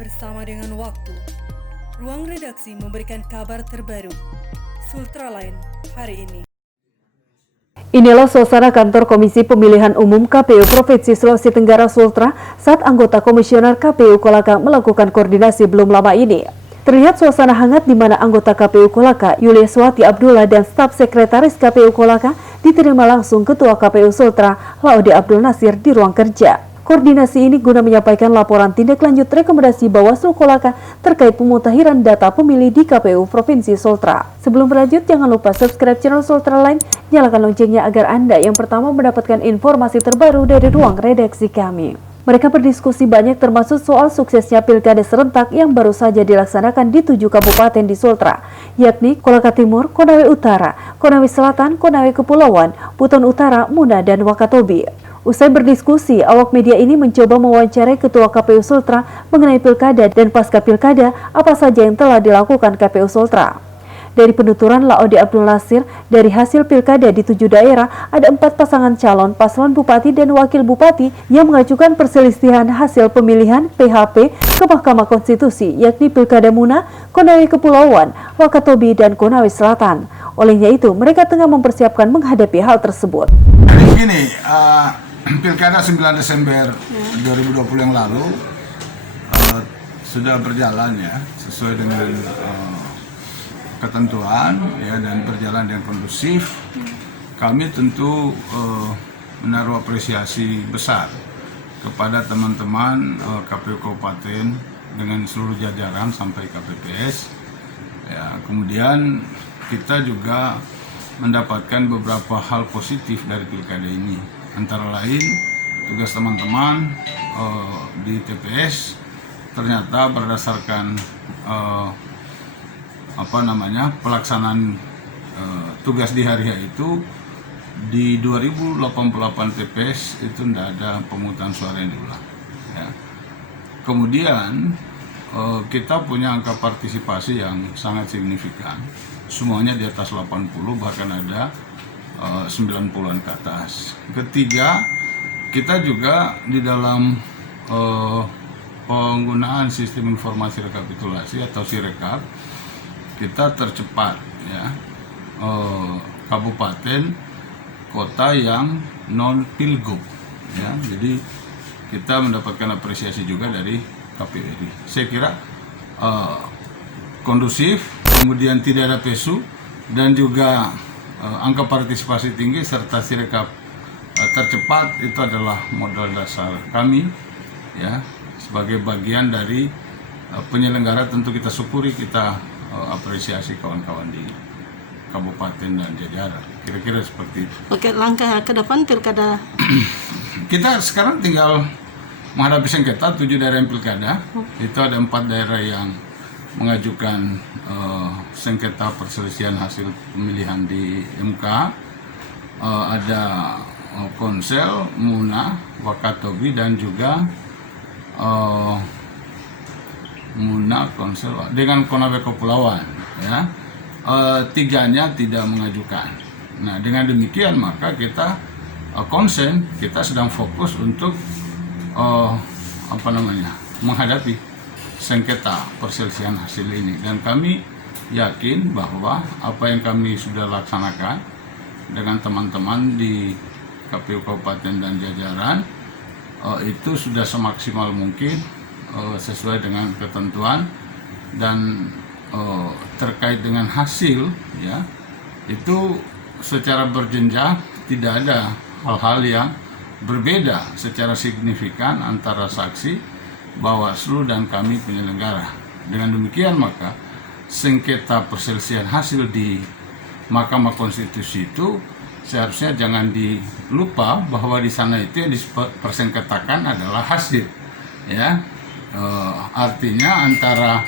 Bersama dengan waktu, ruang redaksi memberikan kabar terbaru. Sultraline hari ini. Inilah suasana kantor Komisi Pemilihan Umum KPU Provinsi Sulawesi Tenggara Sultra saat anggota Komisioner KPU Kolaka melakukan koordinasi belum lama ini. Terlihat suasana hangat di mana anggota KPU Kolaka, Yuliaswati Abdullah dan staf sekretaris KPU Kolaka diterima langsung Ketua KPU Sultra, Laode Abdul Nasir di ruang kerja. Koordinasi ini guna menyampaikan laporan tindak lanjut rekomendasi Bawaslu Kolaka terkait pemutahiran data pemilih di KPU Provinsi Sultra. Sebelum berlanjut, jangan lupa subscribe channel Sultraline, nyalakan loncengnya agar Anda yang pertama mendapatkan informasi terbaru dari ruang redaksi kami. Mereka berdiskusi banyak termasuk soal suksesnya pilkada serentak yang baru saja dilaksanakan di 7 kabupaten di Sultra, yakni Kolaka Timur, Konawe Utara, Konawe Selatan, Konawe Kepulauan, Buton Utara, Muna, dan Wakatobi. Usai berdiskusi, awak media ini mencoba mewawancarai Ketua KPU Sultra mengenai pilkada dan pasca pilkada apa saja yang telah dilakukan KPU Sultra. Dari penuturan Laode Abdul Nasir, dari hasil pilkada di 7 daerah, ada 4 pasangan calon paslon bupati dan wakil bupati yang mengajukan perselisihan hasil pemilihan PHP ke Mahkamah Konstitusi, yakni Pilkada Muna, Konawe Kepulauan, Wakatobi, dan Konawe Selatan. Olehnya itu, mereka tengah mempersiapkan menghadapi hal tersebut. Jadi begini, Pilkada 9 Desember 2020 yang lalu sudah berjalan ya sesuai dengan ketentuan ya dan berjalan dengan kondusif. Kami tentu menaruh apresiasi besar kepada teman-teman KPU Kabupaten dengan seluruh jajaran sampai KPPS. Ya, kemudian kita juga mendapatkan beberapa hal positif dari pilkada ini. Antara lain, tugas teman-teman di TPS ternyata berdasarkan pelaksanaan tugas di hari itu di 2088 TPS itu tidak ada pemungutan suara yang diulang. Ya. Kemudian kita punya angka partisipasi yang sangat signifikan. Semuanya di atas 80, bahkan ada 90-an ke atas. Ketiga, kita juga di dalam penggunaan sistem informasi rekapitulasi atau Sirekap, kita tercepat ya, kabupaten kota yang non pilgub ya. Jadi kita mendapatkan apresiasi juga dari KPU RI. Saya kira kondusif, kemudian tidak ada PSU, dan juga angka partisipasi tinggi serta Sirekap tercepat. Itu adalah modal dasar kami ya, sebagai bagian dari penyelenggara. Tentu kita syukuri, kita apresiasi kawan-kawan di kabupaten dan jajaran. Kira-kira seperti itu. Oke, langkah ke depan pilkada. Kita sekarang tinggal menghadapi sengketa 7 daerah yang pilkada. Itu ada 4 daerah yang mengajukan sengketa perselisihan hasil pemilihan di MK. Ada Konsel, Muna, Wakatobi, dan juga Muna, Konsel dengan Konawe Kepulauan ya. Tiganya tidak mengajukan. Nah, dengan demikian maka kita konsen, kita sedang fokus untuk menghadapi sengketa perselisihan hasil ini, dan kami yakin bahwa apa yang kami sudah laksanakan dengan teman-teman di KPU Kabupaten dan jajaran itu sudah semaksimal mungkin sesuai dengan ketentuan, dan terkait dengan hasil ya, itu secara berjenjang, tidak ada hal-hal yang berbeda secara signifikan antara saksi, Bawaslu, dan kami penyelenggara. Dengan demikian maka sengketa perselisihan hasil di Mahkamah Konstitusi itu seharusnya jangan dilupa bahwa di sana itu yang dipersengketakan adalah hasil ya. Artinya antara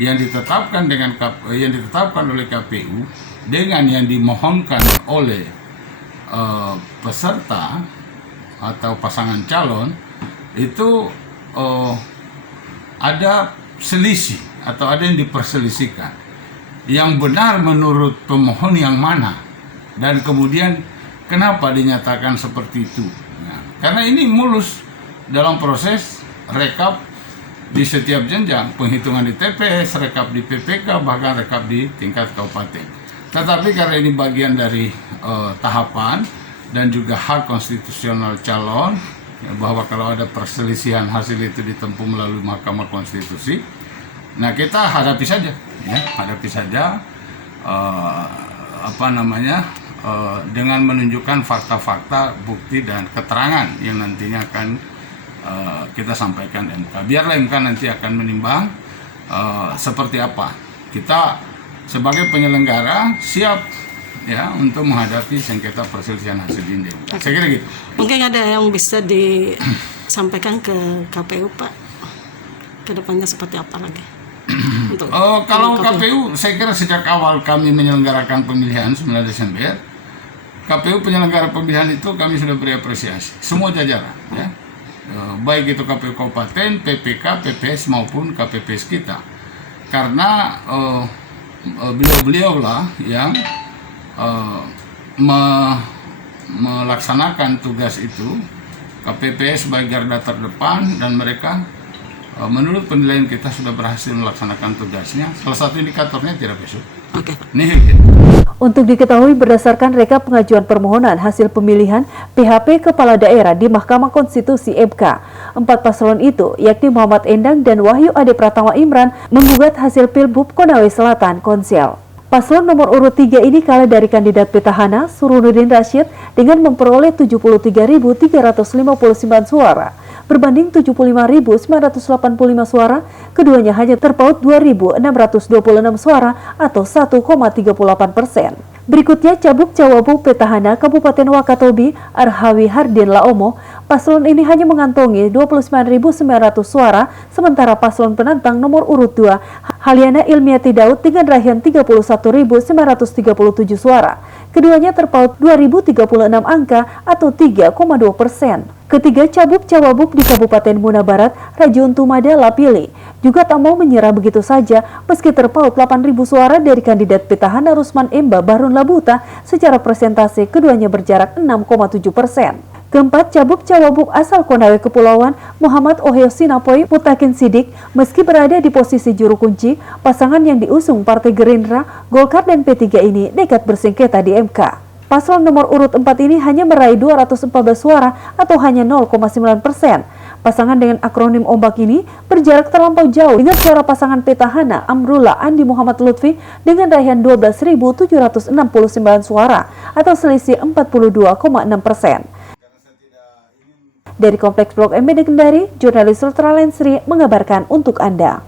yang ditetapkan oleh KPU dengan yang dimohonkan oleh peserta atau pasangan calon itu ada selisih atau ada yang diperselisihkan. Yang benar menurut pemohon yang mana, dan kemudian kenapa dinyatakan seperti itu. Nah, karena ini mulus dalam proses rekap di setiap jenjang, penghitungan di TPS, rekap di PPK, bahkan rekap di tingkat kabupaten. Tetapi karena ini bagian dari tahapan dan juga hak konstitusional calon, ya, bahwa kalau ada perselisihan hasil itu ditempuh melalui Mahkamah Konstitusi, nah kita hadapi saja, ya, dengan menunjukkan fakta-fakta, bukti dan keterangan yang nantinya akan kita sampaikan MK. Biarlah MK nanti akan menimbang seperti apa. Kita sebagai penyelenggara siap, ya, untuk menghadapi sengketa perselisihan hasil ini. Saya kira gitu. Mungkin ada yang bisa disampaikan ke KPU, Pak, kedepannya seperti apa lagi? Kalau KPU, saya kira sejak awal kami menyelenggarakan pemilihan 9 Desember, KPU penyelenggara pemilihan itu kami sudah beri apresiasi, semua jajaran, ya. Baik itu KPU Kabupaten, PPK, PPS maupun KPPS kita. Karena beliau-beliau lah yang melaksanakan tugas itu, KPPS sebagai garda terdepan, dan mereka menurut penilaian kita sudah berhasil melaksanakan tugasnya. Salah satu indikatornya tidak besok. Oke. Untuk diketahui berdasarkan rekap pengajuan permohonan hasil pemilihan PHP Kepala Daerah di Mahkamah Konstitusi MK, 4 paslon itu, yakni Muhammad Endang dan Wahyu Ade Pratama Imran, menggugat hasil Pilbub Konawe Selatan Konsel. Paslon nomor urut 3 ini kalah dari kandidat petahana Surunuddin Rashid dengan memperoleh 73.359 suara. Berbanding 75.985 suara, keduanya hanya terpaut 2.626 suara atau 1,38%. Berikutnya Cabuk Cawabuk petahana Kabupaten Wakatobi Arhawi Hardin Laomo, paslon ini hanya mengantongi 29.900 suara, sementara paslon penantang nomor urut 2 Haliana Ilmiati Daud dengan raihan 31.937 suara. Keduanya terpaut 2.036 angka atau 3,2%. Ketiga Cabuk Cawabuk di Kabupaten Muna Barat, Rajun Tumada Lapili, juga tak mau menyerah begitu saja meski terpaut 8.000 suara dari kandidat petahana Rusman Emba Barun Labuta. Secara presentasi keduanya berjarak 6,7%. Keempat, Cabuk Cawabuk asal Konawe Kepulauan Muhammad Ohyo Sinapoy Mutakin Sidik, meski berada di posisi juru kunci, pasangan yang diusung Partai Gerindra, Golkar dan P3 ini nekat bersengketa di MK. Paslon nomor urut 4 ini hanya meraih 214 suara atau hanya 0,9%. Pasangan dengan akronim Ombak ini berjarak terlampau jauh dengan suara pasangan petahana Amrullah Andi Muhammad Lutfi dengan raihan 12.769 suara atau selisih 42,6%. Dari Kompleks Blok M Kendari, jurnalis Ultralensri mengabarkan untuk Anda.